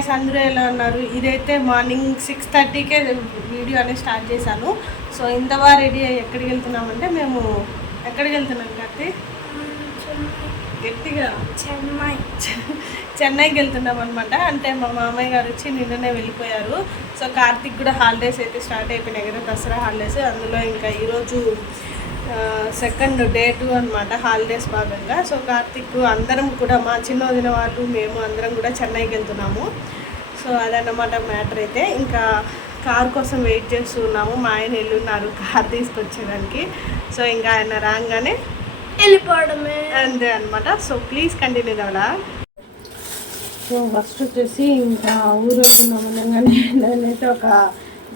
Guys, అందరూ ఎలా ఉన్నారు? ఇదైతే మార్నింగ్ 6:30కే వీడియో అనేది స్టార్ట్ చేశాను. సో ఇంతవా రెడీ అయ్యి ఎక్కడికి వెళ్తున్నామంటే మేము ఎక్కడికి వెళ్తున్నాం కాబట్టి గట్టిగా చెన్నైకి వెళ్తున్నాం అనమాట. అంటే మా మామయ్య గారు వచ్చి నిన్ననే వెళ్ళిపోయారు. సో కార్తిక్ కూడా హాలిడేస్ అయితే స్టార్ట్ అయిపోయినాయి కదా, దసరా హాలిడేస్. అందులో ఇంకా ఈరోజు సెకండ్ డే 2 అనమాట, హాలిడేస్ భాగంగా. సో కార్తిక్ అందరం కూడా, మా చిన్న వదిన వాళ్ళు, మేము అందరం కూడా చెన్నైకి వెళ్తున్నాము. సో అదన్నమాట మ్యాటర్. అయితే ఇంకా కార్ కోసం వెయిట్ చేస్తున్నాము. మా ఆయన వెళ్ళున్నారు కార్ తీసుకొచ్చేదానికి. సో ఇంకా ఆయన రాగానే వెళ్ళిపోవడమే అంతే అనమాట. సో ప్లీజ్ కంటిన్యూ కదా. సో ఫస్ట్ వచ్చేసి ఇంకా ఊరు వెళ్తున్నాం అనగానే నేనైతే ఒక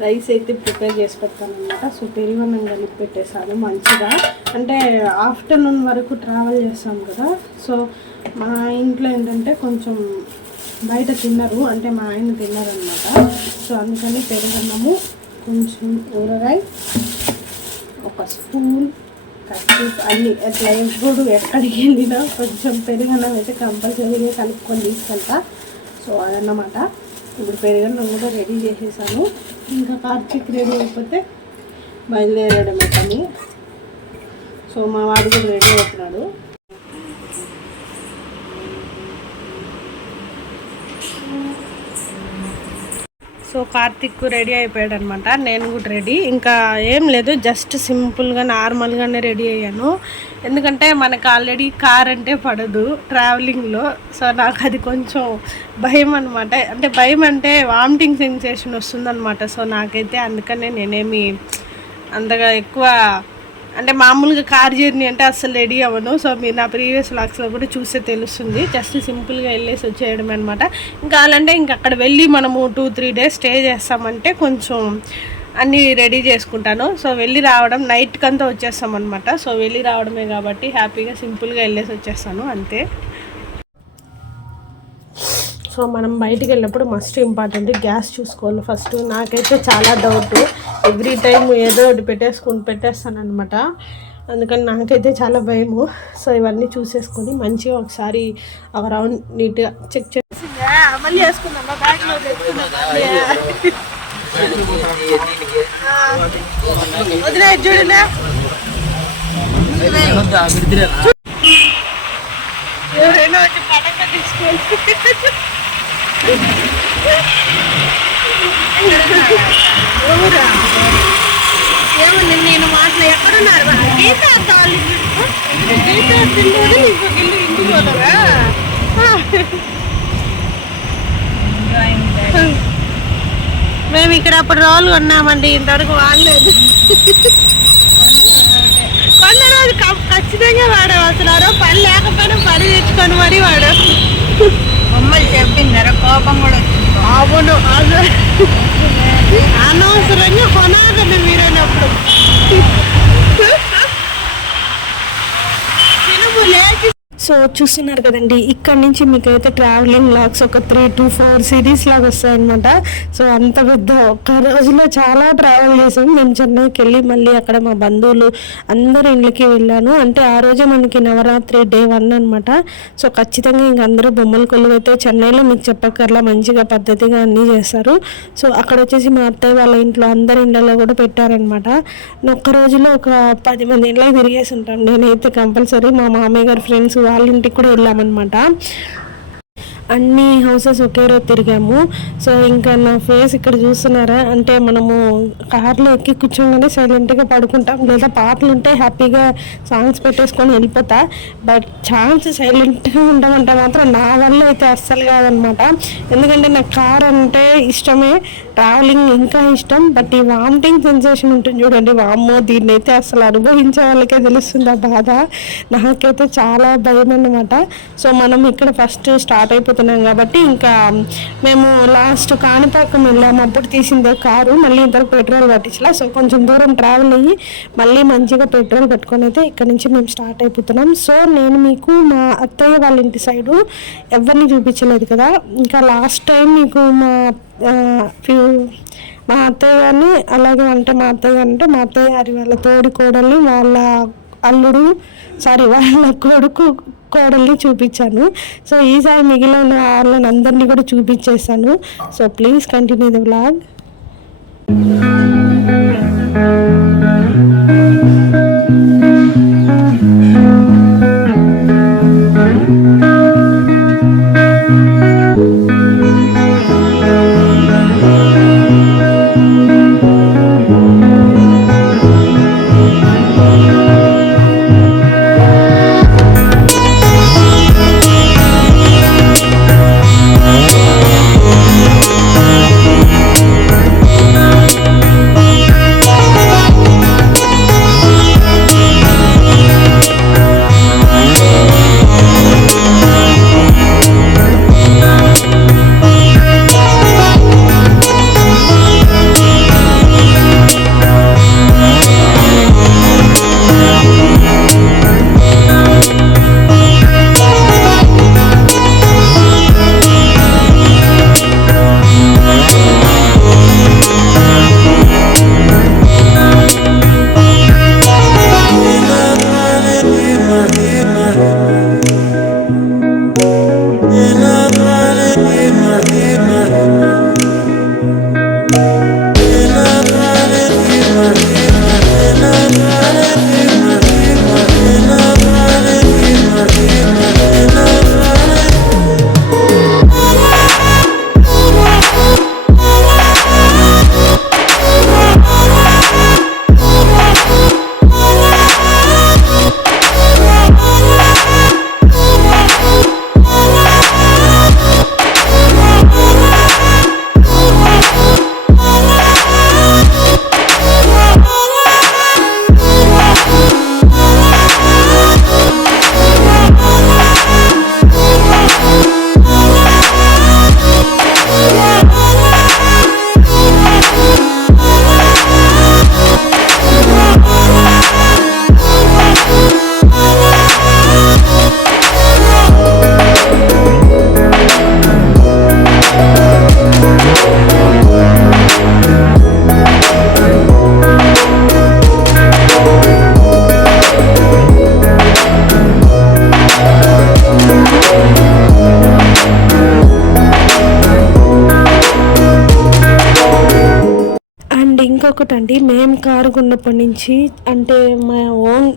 రైస్ అయితే ప్రిపేర్ చేసి పెడతాను అనమాట. సో పెరుగన్నం కలిపి పెట్టేసాను మంచిగా. అంటే ఆఫ్టర్నూన్ వరకు ట్రావెల్ చేస్తాం కదా. సో మా ఇంట్లో ఏంటంటే కొంచెం బయట తిన్నారు, అంటే మా ఆయన తిన్నారనమాట. సో అందుకని పెరుగన్నము, కొంచెం ఊరగాయ, ఒక స్పూన్ కట్టిస్ అన్నీ అట్లా ఎప్పుడు ఎక్కడికి వెళ్ళినా కొంచెం పెరుగన్నం అయితే కంపల్సరీగా కలుపుకొని తీసుకెళ్తా. సో అదన్నమాట. ఇప్పుడు పెరుగన్నం కూడా రెడీ చేసేసాను. ఇంకా కార్తీక్ రెడీ అయిపోతే బయలుదేరడమే పని. సో మా వాడు కూడా రెడీ అవుతున్నాడు. సో కార్తిక్ రెడీ అయిపోయాడు అనమాట. నేను కూడా రెడీ. ఇంకా ఏం లేదు, జస్ట్ సింపుల్గా నార్మల్గానే రెడీ అయ్యాను. ఎందుకంటే మనకు ఆల్రెడీ కార్ అంటే పడదు ట్రావెలింగ్లో. సో నాకు అది కొంచెం భయం అనమాట. అంటే భయం అంటే వామిటింగ్ సెన్సేషన్ వస్తుందన్నమాట. సో నాకైతే అందుకనే నేనేమి అంతగా ఎక్కువ, అంటే మామూలుగా కార్ జర్నీ అంటే అస్సలు రెడీ అవ్వను. సో మీరు నా ప్రీవియస్ వ్లాగ్స్లో కూడా చూస్తే తెలుస్తుంది. జస్ట్ సింపుల్గా వెళ్ళేసి వచ్చేయడం అనమాట. ఇంకా అలాంటే ఇంక అక్కడ వెళ్ళి మనము 2-3 డేస్ స్టే చేస్తామంటే కొంచెం అన్నీ రెడీ చేసుకుంటాను. సో వెళ్ళి రావడం నైట్కంతా వచ్చేస్తాం అనమాట. సో వెళ్ళి రావడమే కాబట్టి హ్యాపీగా సింపుల్గా వెళ్ళేసి వచ్చేస్తాను అంతే. సో మనం బయటికి వెళ్ళినప్పుడు మస్ట్ ఇంపార్టెంట్ గ్యాస్ చూసుకోవాలి ఫస్ట్. నాకైతే చాలా డౌట్, ఎవ్రీ టైం ఏదో ఒకటి పెట్టేస్తాను అనమాట. అందుకని నాకైతే చాలా భయము. సో ఇవన్నీ చూసేసుకొని మంచిగా ఒకసారి ఒక రౌండ్ నీట్గా చెక్ చేసి మళ్ళీ వేసుకున్నాం. బ్యాగ్లో వదిలే చూడలే, ఎవరైనా వచ్చి పడక తీసుకోవాలి. ఏమన్నా నేను మాటలు ఎక్కడున్నారు? గీత గీత తిండి ఇంటికి పోతారా? మేము ఇక్కడ అప్పుడు రోలు కొన్నామండి, ఇంతవరకు వాడలేదు. కొన్న రోజు ఖచ్చితంగా వాడాం. అసలు పని లేకపోయినా పని తెచ్చుకొని మరీ వాడాం. మమ్మల్ని చెప్పిందరా, కోపం కూడా వచ్చింది. అవును, అనవసరంగా కొనాలండి మీరైనప్పుడు. సో చూస్తున్నారు కదండి, ఇక్కడ నుంచి మీకైతే ట్రావెలింగ్ లాగ్స్ ఒక 3 to 4 సిరీస్ లాగా వస్తాయన్నమాట. సో అంత పెద్ద ఒక్క రోజులో చాలా ట్రావెల్ చేసాం. మేము చెన్నైకి వెళ్ళి మళ్ళీ అక్కడ మా బంధువులు అందరి ఇంట్లోకి వెళ్ళాను. అంటే ఆ రోజే మనకి నవరాత్రి డే 1 అనమాట. సో ఖచ్చితంగా ఇంక అందరూ బొమ్మల కొలువు అయితే చెన్నైలో మీకు చెప్పక్కర్లా మంచిగా పద్ధతిగా అన్నీ చేస్తారు. సో అక్కడ వచ్చేసి మా అత్తయ్య వాళ్ళ ఇంట్లో అందరి ఇంట్లో కూడా పెట్టారనమాట. ఒక్క రోజులో ఒక 10 మంది ఇంట్లోకి తిరిగేసి ఉంటాం. నేనైతే కంపల్సరీ మా మామయ్య గారి ఫ్రెండ్స్ వాళ్ళ ఇంటికి కూడా వెళ్ళామన్నమాట. అన్ని హౌసెస్ ఒకే రోజు తిరిగాము. సో ఇంకా నా ఫేస్ ఇక్కడ చూస్తున్నారా, అంటే మనము కార్లో ఎక్కి కూర్చోగానే సైలెంట్గా పడుకుంటాం, లేదా పాటలు ఉంటే హ్యాపీగా సాంగ్స్ పెట్టేసుకొని వెళ్ళిపోతా. బట్ ఛాన్స్ సైలెంట్గా ఉండమంటే మాత్రం నా వల్ల అయితే అస్సలు కాదనమాట. ఎందుకంటే నాకు కార్ అంటే ఇష్టమే, ట్రావెలింగ్ ఇంకా ఇష్టం. బట్ ఈ వామిటింగ్ సెన్సేషన్ ఉంటుంది చూడండి, వామ్మో, దీన్ని అయితే అసలు అనుభవించే వాళ్ళకే తెలుస్తుంది ఆ బాధ. నాకైతే చాలా భయం అన్నమాట. సో మనం ఇక్కడ ఫస్ట్ స్టార్ట్ అయిపోతున్నాం కాబట్టి ఇంకా మేము లాస్ట్ కాణిపాకం వెళ్ళాము, అప్పుడు తీసిందే కారు. మళ్ళీ ఇంతవరకు పెట్రోల్ పట్టించలా. సో కొంచెం దూరం ట్రావెల్ అయ్యి మళ్ళీ మంచిగా పెట్రోల్ పెట్టుకొని అయితే ఇక్కడ నుంచి మేము స్టార్ట్ అయిపోతున్నాం. సో నేను మీకు మా అత్తయ్య వాళ్ళ ఇంటి సైడు ఎవరిని చూపించలేదు కదా. ఇంకా లాస్ట్ టైం మీకు మా అత్తయ్య గారిని, అలాగే అంటే మా అత్తయ్య గారి వాళ్ళ తోడి కోడలు, వాళ్ళ అల్లుడు, వాళ్ళ కోడల్ని చూపించాను. సో ఈసారి మిగిలిన వాళ్ళని అందరినీ కూడా చూపించేస్తాను. So please continue the vlog. ఇంకొకటండి, మేము కారు కొన్నప్పటి నుంచి అంటే మా ఓన్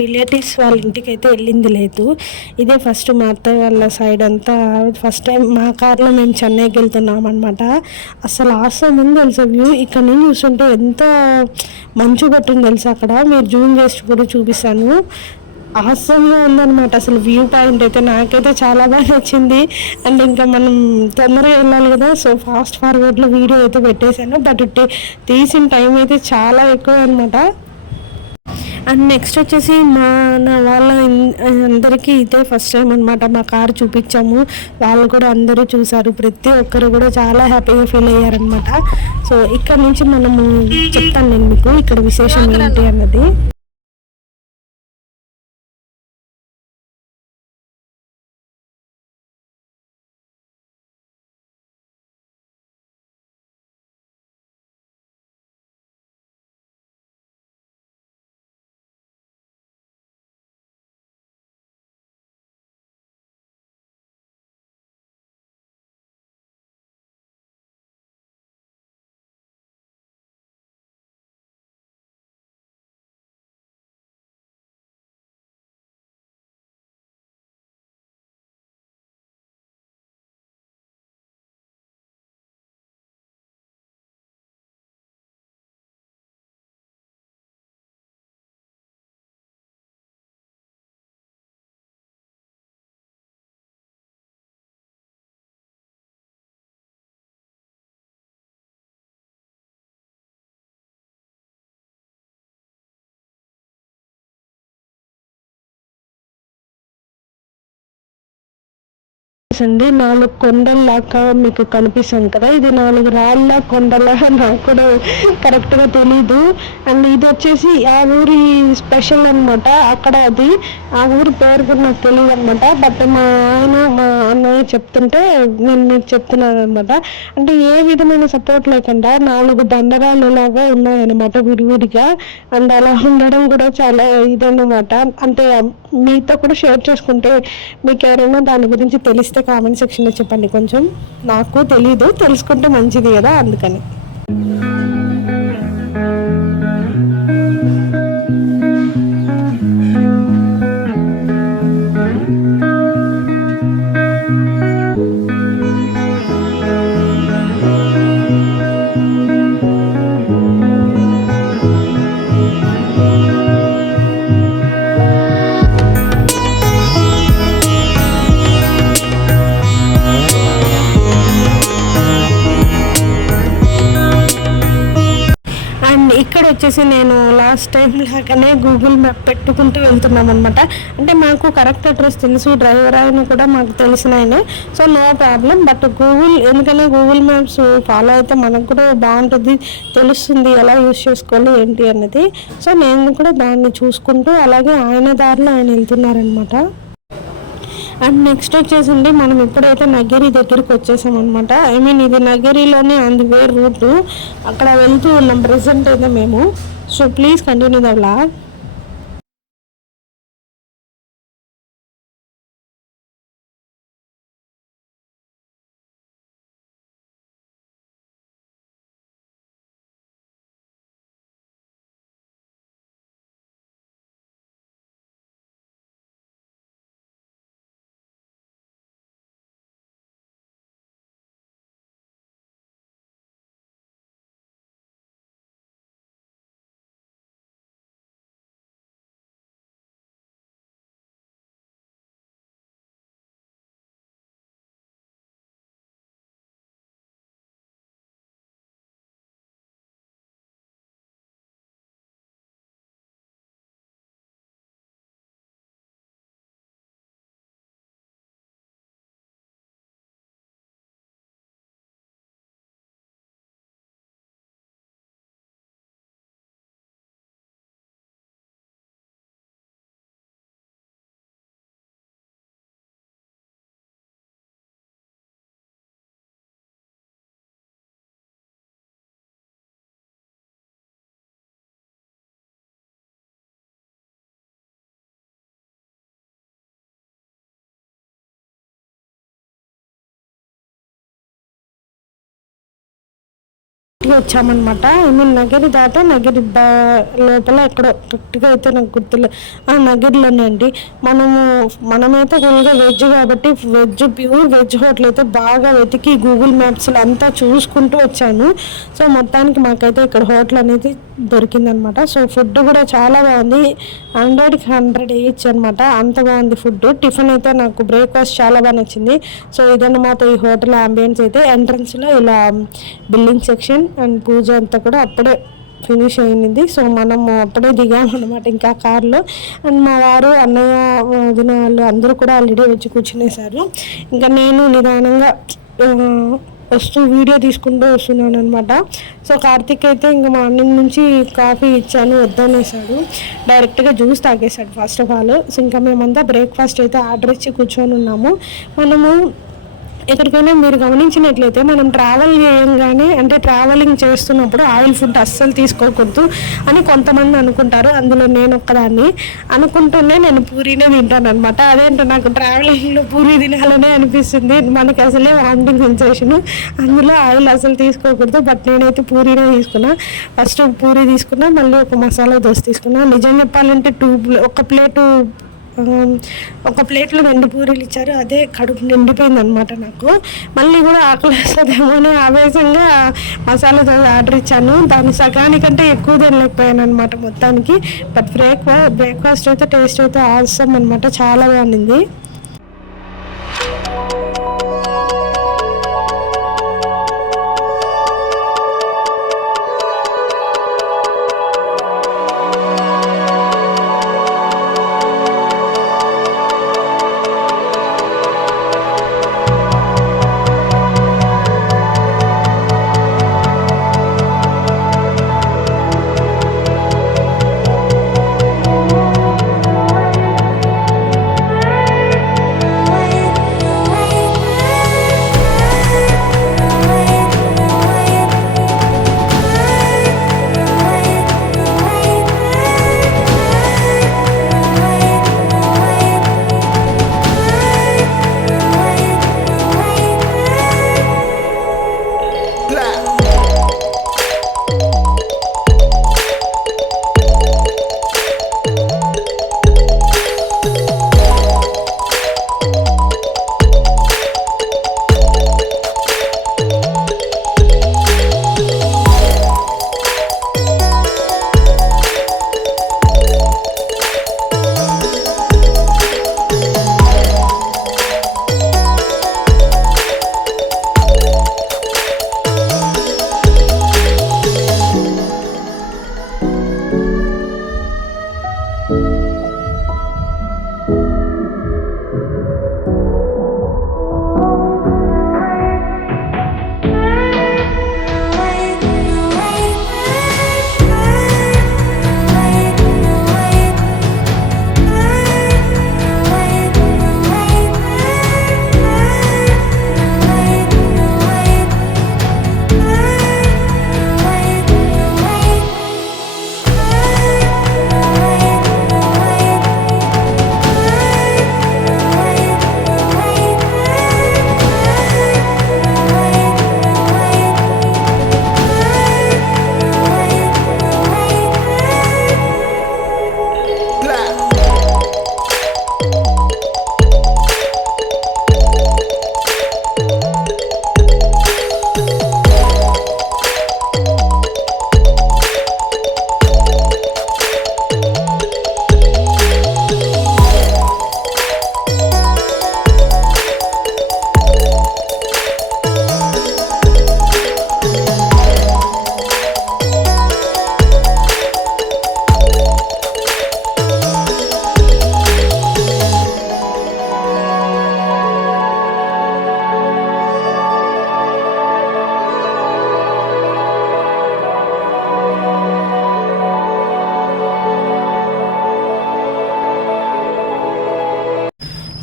రిలేటివ్స్ వాళ్ళ ఇంటికి అయితే వెళ్ళింది లేదు. ఇదే ఫస్ట్ మా అత్తయ్య వాళ్ళ సైడ్ అంతా ఫస్ట్ టైం మా కార్లో మేము చెన్నైకి వెళ్తున్నాం అనమాట. అసలు ఆసం ఉంది తెలుసా వ్యూ. ఇక్కడ నుంచి చూస్తుంటే ఎంత మంచు పట్టింది తెలుసా. అక్కడ మీరు జూమ్ చేసి కూడా చూపిస్తాను. ఆసంగా ఉందన్నమాట అసలు వ్యూ పాయింట్ అయితే. నాకైతే చాలా బాగా నచ్చింది. అండ్ ఇంకా మనం తొందరగా వెళ్ళాలి కదా, సో ఫాస్ట్ ఫార్వర్డ్లో వీడియో అయితే పెట్టేశాను. బట్ తీసిన టైం అయితే చాలా ఎక్కువ అనమాట. అండ్ నెక్స్ట్ వచ్చేసి నా వాళ్ళ అందరికీ ఇదే ఫస్ట్ టైం అనమాట మా కార్ చూపించాము. వాళ్ళు కూడా అందరూ చూసారు, ప్రతి ఒక్కరు కూడా చాలా హ్యాపీగా ఫీల్ అయ్యారనమాట. సో ఇక్కడ నుంచి మనము చెప్తాను నేను మీకు ఇక్కడ విశేషం ఏంటి అన్నది. అండి 4 కొండల్లాగా మీకు కనిపిస్తుంది కదా, ఇది 4 రాళ్ళ కొండలా నాకు కూడా కరెక్ట్గా తెలీదు. అండ్ ఇది వచ్చేసి ఆ ఊరి స్పెషల్ అనమాట. అక్కడ అది ఆ ఊరి పేరు కూడా నాకు తెలియదు అనమాట. బట్ మా అన్నయ్య చెప్తుంటే నేను మీకు చెప్తున్నాను అనమాట. అంటే ఏ విధమైన సపోర్ట్ లేకుండా 4 బండరాళ్ళు లాగా ఉన్నాయన్నమాట విడివిడిగా. అండ్ అలా ఉండడం కూడా చాలా ఇదన్నమాట. అంటే మీతో కూడా షేర్ చేసుకుంటే మీకు ఎవరైనా దాని గురించి తెలిస్తే కామెంట్ సెక్షన్లో చెప్పండి. కొంచెం నాకు తెలీదు, తెలుసుకుంటే మంచిది కదా, అందుకని. ఇక్కడ వచ్చేసి నేను లాస్ట్ టైం లాగానే గూగుల్ మ్యాప్ పెట్టుకుంటూ వెళ్తున్నాం అనమాట. అంటే మాకు కరెక్ట్ అడ్రస్ తెలుసు, డ్రైవర్ ఆయన కూడా మాకు తెలిసిన ఆయనే, సో నో ప్రాబ్లం. బట్ ఎందుకన్నా గూగుల్ మ్యాప్స్ ఫాలో అయితే మనకు కూడా బాగుంటుంది, తెలుస్తుంది ఎలా యూజ్ చేసుకోవాలి ఏంటి అన్నది. సో నేను కూడా దాన్ని చూసుకుంటూ అలాగే ఆయన దారిలో ఆయన వెళ్తున్నారనమాట. అండ్ నెక్స్ట్ వచ్చేసింది మనం ఎప్పుడైతే నగరి దగ్గరికి వచ్చేసాం అనమాట. ఇది నగరిలోనే ఆన్ వే రూట్, అక్కడ వెళ్తూ ఉన్నాం ప్రెసెంట్ అయితే మేము. So please continue the vlog. వచ్చామన్నమాట. నగరి దాట నగరి లోపల ఎక్కడో కరెక్ట్గా అయితే నాకు గుర్తులేదు, ఆ నగరిలోనే అండి. మనమైతే ఫుల్గా వెజ్ కాబట్టి ప్యూర్ వెజ్ హోటల్ అయితే బాగా వెతికి గూగుల్ మ్యాప్స్లో అంతా చూసుకుంటూ వచ్చాను. సో మొత్తానికి మాకైతే ఇక్కడ హోటల్ అనేది దొరికిందనమాట. సో ఫుడ్ కూడా చాలా బాగుంది, 100కి 100 వేయచ్చు అనమాట, అంత బాగుంది ఫుడ్. టిఫిన్ అయితే నాకు బ్రేక్ఫాస్ట్ చాలా బాగా నచ్చింది. సో ఇదన్నమాట ఈ హోటల్ అంబియన్స్ అయితే. ఎంట్రన్స్లో ఇలా బిల్డింగ్ సెక్షన్ అండ్ పూజ అంతా కూడా అప్పుడే ఫినిష్ అయింది. సో మనము అప్పుడే దిగామన్నమాట ఇంకా కార్లో. అండ్ మా వారు, అన్నయ్య, వదిన వాళ్ళు అందరూ కూడా ఆల్రెడీ వచ్చి కూర్చునేసారు. ఇంకా నేను నిదానంగా వస్తూ వీడియో తీసుకుంటూ వస్తున్నాను అనమాట. సో కార్తిక్ అయితే ఇంకా మార్నింగ్ నుంచి కాఫీ ఇచ్చాను వద్దనేసాడు, డైరెక్ట్గా జ్యూస్ తాగేశాడు ఫస్ట్ ఆఫ్ ఆల్. సో ఇంకా మేమంతా బ్రేక్ఫాస్ట్ అయితే ఆర్డర్ ఇచ్చి కూర్చొని ఉన్నాము. మనము ఎక్కడికైనా మీరు గమనించినట్లయితే మనం ట్రావెల్ చేయంగానే, అంటే ట్రావెలింగ్ చేస్తున్నప్పుడు ఆయిల్ ఫుడ్ అస్సలు తీసుకోకూడదు అని కొంతమంది అనుకుంటారు. అందులో నేను ఒక్కదాన్ని అనుకుంటూనే నేను పూరీనే తింటాను అనమాట. అదేంటో నాకు ట్రావెలింగ్లో పూరీ తినాలనే అనిపిస్తుంది, మనకి అసలే వామిటింగ్ సెన్సేషన్, అందులో ఆయిల్ అసలు తీసుకోకూడదు. బట్ నేనైతే పూరీనే తీసుకున్నా. ఫస్ట్ పూరీ తీసుకున్నా, మళ్ళీ ఒక మసాలా దోశ తీసుకున్నా. నిజం చెప్పాలంటే ఒక ప్లేట్లో 2 పూరీలు ఇచ్చారు, అదే కడుపు నిండిపోయింది అనమాట నాకు. మళ్ళీ కూడా ఆకలి వేస్తుందేమో అని ఆవేశంగా మసాలా దోశ ఆర్డర్ ఇచ్చాను. దాని సగానికంటే ఎక్కువ తినలేకపోయాను అనమాట మొత్తానికి. బట్ బ్రేక్ఫాస్ట్ అయితే టేస్ట్ అయితే ఆసమ్ అనమాట, చాలా బాగుంది.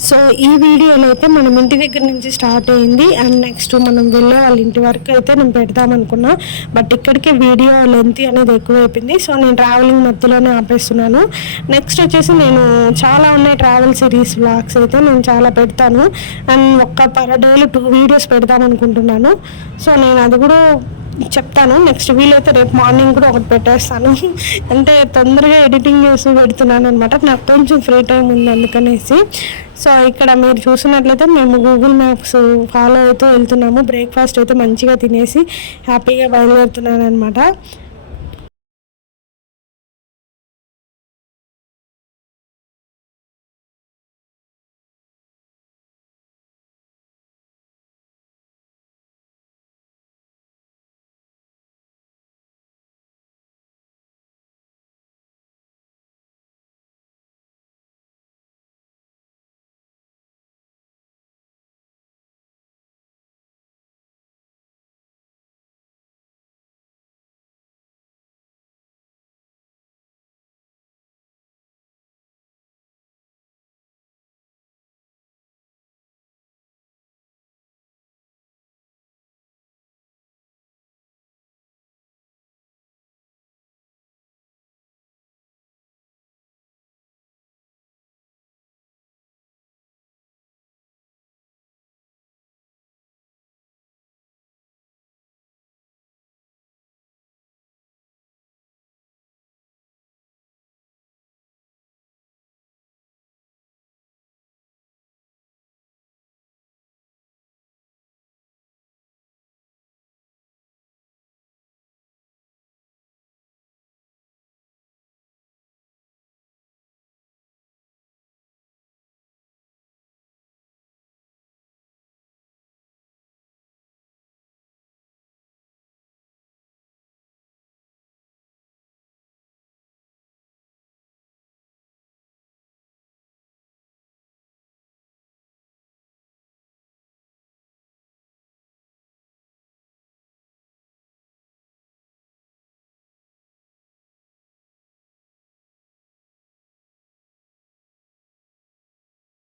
సో ఈ వీడియోలో అయితే మనం ఇంటి దగ్గర నుంచి స్టార్ట్ అయింది అండ్ నెక్స్ట్ మనం వెళ్ళే వాళ్ళ ఇంటి వరకు అయితే నేను పెడదాం అనుకున్నా. బట్ ఇక్కడికే వీడియో లెంత్ అనేది ఎక్కువైపోయింది. సో నేను ట్రావెలింగ్ మధ్యలోనే ఆపేస్తున్నాను. నెక్స్ట్ వచ్చేసి నేను చాలా ఉన్నాయి ట్రావెల్ సిరీస్ వ్లాగ్స్ అయితే నేను చాలా పెడతాను. అండ్ ఒక్క పర్ డేలో 2 వీడియోస్ పెడదాం అనుకుంటున్నాను. సో నేను అది కూడా చెప్తాను. నెక్స్ట్ వీలైతే రేపు మార్నింగ్ కూడా ఒకటి పెట్టేస్తాను. అంటే తొందరగా ఎడిటింగ్ చేసి పెడుతున్నాను అనమాట. నాకు కొంచెం ఫ్రీ టైం ఉంది అందుకనేసి. సో ఇక్కడ మీరు చూసినట్లయితే మేము గూగుల్ మ్యాప్స్ ఫాలో అవుతూ వెళ్తున్నాము. బ్రేక్ఫాస్ట్ అయితే మంచిగా తినేసి హ్యాపీగా బయలుదేరుతున్నాను అనమాట.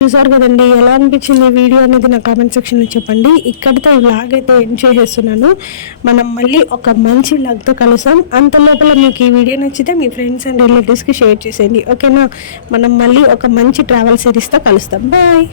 చూసారు కదండి, ఎలా అనిపించింది వీడియో అనేది నా కామెంట్ సెక్షన్లో చెప్పండి. ఇక్కడితో వ్లాగ్ అయితే ఎండ్ చేసేస్తున్నాను. మనం మళ్ళీ ఒక మంచి వ్లాగ్తో కలుస్తాం. అంత లోపల మీకు ఈ వీడియో నచ్చితే మీ ఫ్రెండ్స్ అండ్ రిలేటివ్స్కి షేర్ చేసేయండి. ఓకేనా? మనం మళ్ళీ ఒక మంచి ట్రావెల్ సిరీస్తో కలుస్తాం. బాయ్.